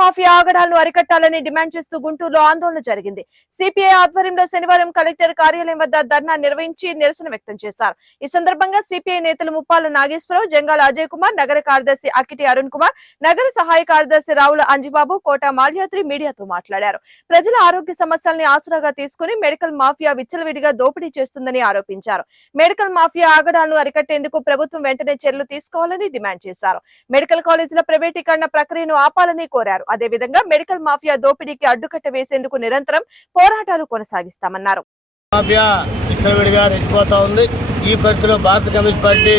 Mafia ఆగడాలను అరికట్టాలని demand చేస్తూ గుంటూరులో ఆందోళన జరిగింది. సిపిఐ ఆధ్వర్యంలో శనివారం కలెక్టర్ కార్యాలయం వద్ద ధర్నా నిర్వహించి నిరసన వ్యక్తం చేశారు. ఈ సందర్భంగా సిపిఐ నేతలు ముప్పాల నాగేశ్వరరావు జంగాల అజయ్ కుమార్ నగర కార్యదర్శి అక్కిటి అరుణ్ కుమార్ నగర సహాయ కార్యదర్శి రావుల అంజిబాబు కోట మాల్యాద్రి మీడియాతో మాట్లాడారు. ప్రజల ఆరోగ్య సమస్యల్ని ఆసరాగా తీసుకుని మెడికల్ మాఫియా విచ్చలవిడిగా దోపిడీ చేస్తుందని ఆరోపించారు. మెడికల్ మాఫియా ఆగడాలను అరికట్టేందుకు ప్రభుత్వం వెంటనే చర్యలు తీసుకోవాలని డిమాండ్ చేశారు. మెడికల్ కాలేజీల ప్రైవేటీకరణ ప్రక్రియను ఆపాలని కోరారు. అదేవిధంగా మెడికల్ మాఫియా దోపిడీకి అడ్డుకట్ట వేసేందుకు నిరంతరం పోరాటాలు కొనసాగిస్తామన్నారు. మాఫియా విడిగా రెచ్చిపోతా ఉంది. ఈ పరిస్థితిలో భారత కమ్యూనిస్ట్ పార్టీ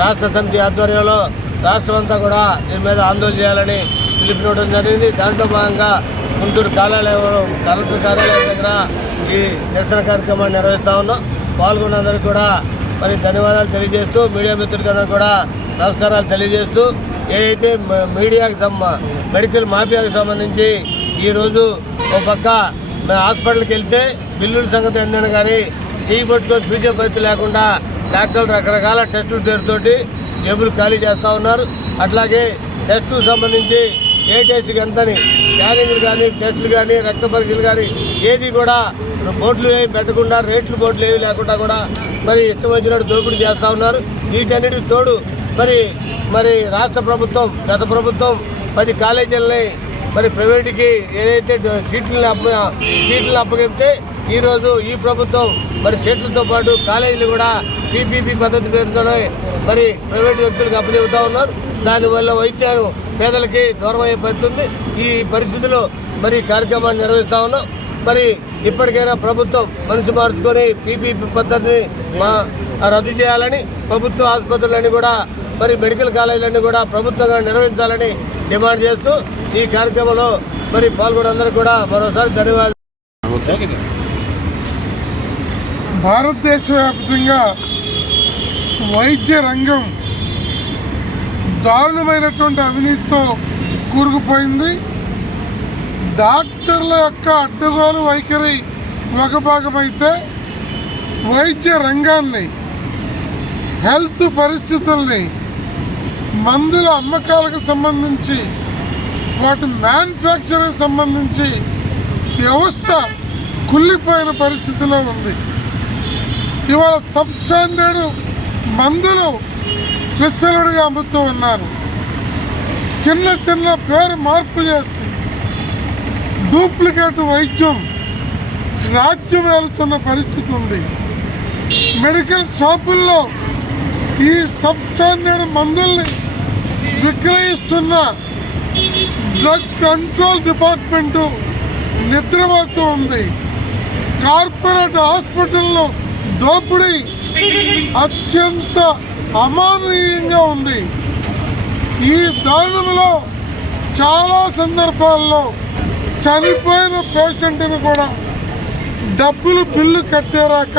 రాష్ట్ర సమితి ఆధ్వర్యంలో రాష్ట్రం అంతా కూడా దీని మీద ఆందోళన చేయాలని పిలుపునివ్వడం జరిగింది. దాంట్లో భాగంగా గుంటూరు కార్యాలయం కలెక్టర్ కార్యాలయం దగ్గర ఈ నిరసన కార్యక్రమాన్ని నిర్వహిస్తా ఉన్నాం. పాల్గొన్నందరికీ కూడా మరి ధన్యవాదాలు తెలియజేస్తూ మీడియా మిత్రులకందరూ కూడా నమస్కారాలు తెలియజేస్తూ ఏదైతే మీడియాకి మెడికల్ మాఫియాకు సంబంధించి ఈరోజు ఒక పక్క మేము హాస్పిటల్కి వెళ్తే బిల్లుల సంగతి ఏందని కానీ చేయి పట్టుకొని చూసే పరిస్థితి లేకుండా డాక్టర్లు రకరకాల టెస్టుల పేరుతోటి జేబులు ఖాళీ చేస్తూ ఉన్నారు. అట్లాగే టెస్టులకు సంబంధించి ఏ టెస్ట్కి ఎంతని స్కానింగ్లు కానీ టెస్టులు కానీ రక్త పరీక్షలు కానీ ఏది కూడా బోర్డులు ఏమి పెట్టకుండా రేట్లు బోర్డులు ఏమి లేకుండా కూడా మరి ఇష్టం వచ్చినట్టు దోపిడీ చేస్తూ ఉన్నారు. వీటన్నిటికి తోడు మరి మరి రాష్ట్ర ప్రభుత్వం గత ప్రభుత్వం పది కాలేజీలని మరి ప్రైవేట్కి ఏదైతే సీట్లను అప్ప సీట్లను అప్పగిస్తే ఈరోజు ఈ ప్రభుత్వం మరి సీట్లతో పాటు కాలేజీలు కూడా పీపీపీ పద్ధతి పేరుతోనే మరి ప్రైవేట్ వ్యక్తులకు అప్పచెబుతూ ఉన్నారు. దానివల్ల వైద్యం పేదలకి దూరం అయ్యే పరిస్థితి ఈ పరిస్థితిలో మరి కార్యక్రమాన్ని నిర్వహిస్తూ ఉన్నాం. మరి ఇప్పటికైనా ప్రభుత్వం మనసు మార్చుకొని పీపీపీ పద్ధతిని మా రద్దు చేయాలని ప్రభుత్వ ఆసుపత్రులన్నీ కూడా మరి మెడికల్ కాలేజీలన్నీ కూడా ప్రభుత్వంగా నిర్వహించాలని డిమాండ్ చేస్తూ ఈ కార్యక్రమంలో మరి పాల్గొనందరూ కూడా మరోసారి ధన్యవాదాలు. భారతదేశ వ్యాప్తంగా వైద్య రంగం దారుణమైనటువంటి అవినీతితో కూరుకుపోయింది. డాక్టర్ల యొక్క అడ్డగోలు వైఖరి ఒక భాగమైతే వైద్య రంగాన్ని హెల్త్ పరిస్థితుల్ని మందుల అమ్మకాలకు సంబంధించి వాటి మ్యానుఫ్యాక్చరింగ్ సంబంధించి వ్యవస్థ కుళ్ళిపోయిన పరిస్థితిలో ఉంది. ఇవాళ సబ్ స్టాండర్డ్ మందులు నిశ్చలుడిగా అమ్ముతూ ఉన్నారు. చిన్న చిన్న పేరు మార్పు చేసి డూప్లికేట్ వైద్యం రాజ్యం వెళ్తున్న పరిస్థితి ఉంది. మెడికల్ షాపుల్లో ఈ సబ్ స్టాండర్డ్ మందుల్ని విక్రయిస్తున్న డ్రగ్ కంట్రోల్ డిపార్ట్మెంటు నిద్రపోతూ ఉంది. కార్పొరేట్ హాస్పిటల్లో దోపిడీ అత్యంత అమానవీయంగా ఉంది. ఈ దారుణంలో చాలా సందర్భాల్లో చనిపోయిన పేషెంట్ని కూడా డబ్బులు బిల్లు కట్టేరాక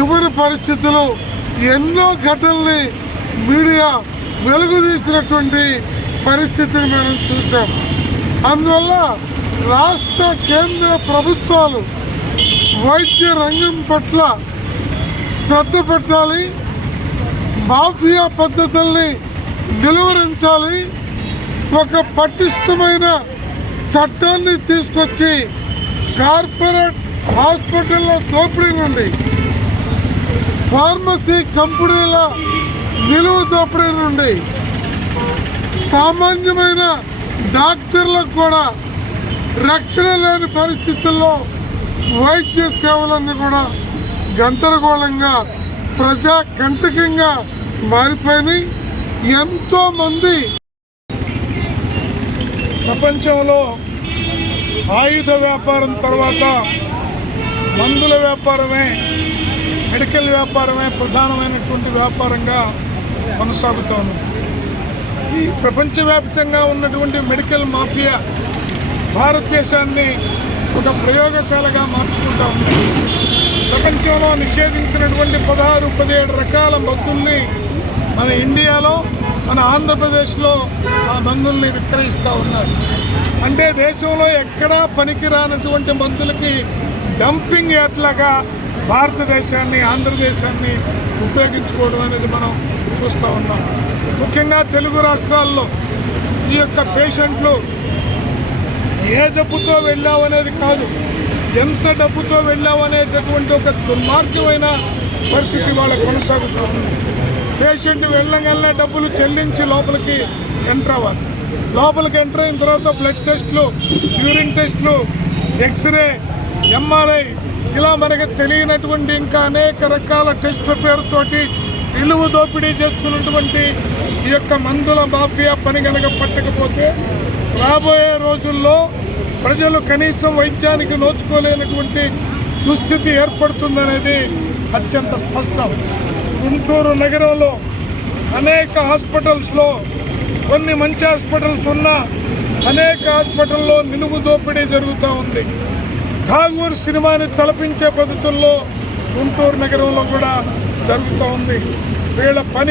ఇవ్వని పరిస్థితులు ఎన్నో ఘటనల్ని మీడియా వెలుగు తీసినటువంటి పరిస్థితిని మనం చూసాం. అందువల్ల రాష్ట్ర కేంద్ర ప్రభుత్వాలు వైద్య రంగం పట్ల శ్రద్ధ పెట్టాలి మాఫియా పద్ధతుల్ని నిలువరించాలి ఒక పటిష్టమైన చట్టాన్ని తీసుకొచ్చి కార్పొరేట్ హాస్పిటల్ల దోపిడీ నుండి ఫార్మసీ కంపెనీల నిలువ దోపిడీ నుండి సామాన్యమైన డాక్టర్లకు కూడా రక్షణ లేని పరిస్థితుల్లో వైద్య సేవలన్నీ కూడా గందరగోళంగా ప్రజా కంటకంగా మారిపోయినాయి. ఎంతో మంది ప్రపంచంలో ఆయుధ వ్యాపారం తర్వాత మందుల వ్యాపారమే మెడికల్ వ్యాపారమే ప్రధానమైనటువంటి వ్యాపారంగా కొనసాగుతోంది. ఈ ప్రపంచవ్యాప్తంగా ఉన్నటువంటి మెడికల్ మాఫియా భారతదేశాన్ని ఒక ప్రయోగశాలగా మార్చుకుంటా ఉంది. ప్రపంచంలో నిషేధించినటువంటి పదహారు పదిహేడు రకాల మందుల్ని మన ఇండియాలో మన ఆంధ్రప్రదేశ్లో ఆ మందుల్ని విక్రయిస్తూ ఉన్నారు. అంటే దేశంలో ఎక్కడా పనికిరానటువంటి మందులకి డంపింగ్ ఎట్లాగా భారతదేశాన్ని ఆంధ్రదేశాన్ని ఉపయోగించుకోవడం అనేది మనం చూస్తూ ఉన్నాం. ముఖ్యంగా తెలుగు రాష్ట్రాల్లో ఈ యొక్క పేషెంట్లు ఏ జబ్బుతో వెళ్ళావు అనేది కాదు ఎంత డబ్బుతో వెళ్ళావు అనేటటువంటి ఒక దుర్మార్గమైన పరిస్థితి వాళ్ళ కొనసాగుతూ ఉంది. పేషెంట్ వెళ్ళగలనే డబ్బులు చెల్లించి లోపలికి ఎంటర్ అవ్వాలి. లోపలికి ఎంటర్ అయిన తర్వాత బ్లడ్ టెస్ట్లు యూరిన్ టెస్ట్లు ఎక్స్రే ఎంఆర్ఐ ఇలా మనకి తెలియనటువంటి ఇంకా అనేక రకాల టెస్ట్ల పేరుతోటి విలువ దోపిడీ చేస్తున్నటువంటి ఈ యొక్క మందుల మాఫియా పని కనుక పట్టకపోతే రాబోయే రోజుల్లో ప్రజలు కనీసం వైద్యానికి నోచుకోలేనటువంటి దుస్థితి ఏర్పడుతుందనేది అత్యంత స్పష్టం. గుంటూరు నగరంలో అనేక హాస్పిటల్స్లో కొన్ని మంచి హాస్పిటల్స్ ఉన్నా అనేక హాస్పిటల్లో నిలువు దోపిడీ జరుగుతూ ఉంది. ఠాగూర్ సినిమాని తలపించే పద్ధతుల్లో గుంటూరు నగరంలో కూడా జరుగుతూ ఉంది. వీళ్ళ పని